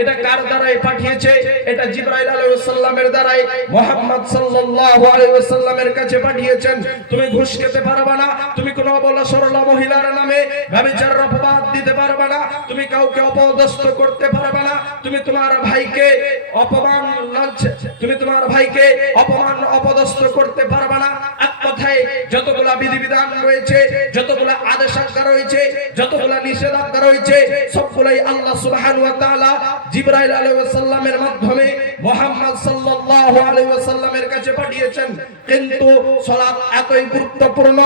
এটা কার দ্বারাই পাঠিয়েছে? এটা জিবরাইল আলাইহিস সালামের দ্বারাই মুহাম্মদ সাল্লাল্লাহু আলাইহি ওয়াসাল্লামের কাছে পাঠিয়েছেন। তুমি ঘুষ খেতে পারবে না, তুমি কোনো অবলা সরলা মহিলার নামে ব্যভিচারের অপবাদ দিতে পারবে না, তুমি কাউকে অপদস্থ করতে পারবে না, তুমি তোমার ভাইকে অপমান অপদস্থ করতে পারবে না। এক কথায় যতগুলা বিধিবিধান রয়েছে, যতগুলা আদেশাজ্ঞা রয়েছে, যতগুলা নিষেধাজ্ঞা রয়েছে, সবগুলাই আল্লাহ সুবহানাহু ওয়া তাআলা জিবরাইল আলাইহিস সালামের মাধ্যমে মুহাম্মদ সাল্লাল্লাহু আলাইহি ওয়াসাল্লামের কাছে পাঠিয়েছেন। কিন্তু সালাত এতই গুরুত্বপূর্ণ,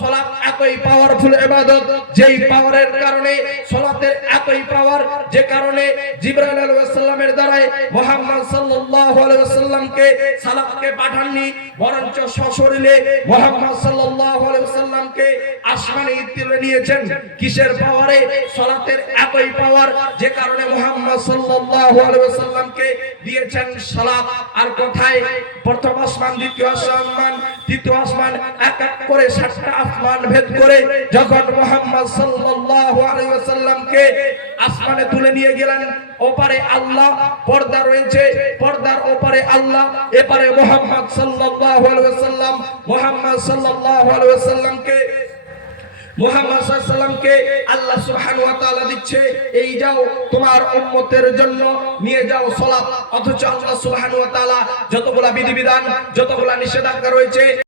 সালাত এতই পাওয়ারফুল ইবাদত, যেই পাওয়ারের কারণে, সালাতের এতই পাওয়ার যে কারণে জিবরাইল আলাইহিস সালামের দ্বারাই মুহাম্মদ সাল্লাল্লাহু আলাইহি ওয়াসাল্লামকে সালাতকে পাঠাননি, বরঞ্চ সশরীরে মুহাম্মদ সাল্লাল্লাহু আলাইহি ওয়াসাল্লামকে আসমানে তুলে নিয়েছেন। কিসের পাওয়ারে? সালাতের এতই পাওয়ার যে কারণে মুহাম্মদ সাল্লাল্লাহু আলাইহি ওয়াসাল্লামকে দিয়েছেন সালাত। আর কোথায়? প্রথম আসমান, দ্বিতীয় আসমান, তৃতীয় আসমান, এক এক করে 7টা আসমান ভেদ করে যখন মুহাম্মদ সাল্লাল্লাহু আলাইহি ওয়াসাল্লামকে আসমানে তুলে নিয়ে গেলেন, ওপারে আল্লাহ, পর্দা রয়েছে, পর্দার ওপারে আল্লাহ, এপারে মুহাম্মদ সাল্লাল্লাহু আলাইহি ওয়াসাল্লাম। মুহাম্মদ সাল্লাল্লাহু আলাইহি ওয়াসাল্লামকে আল্লাহ সুবহানাহু ওয়া তাআলা দিচ্ছে, এই যাও তোমার উম্মতের জন্য নিয়ে যাও সালাত। অথচ আল্লাহ সুবহানাহু ওয়া তাআলা যতগুলা বিধিবিধান, যতগুলা নিষেধাজ্ঞা রয়েছে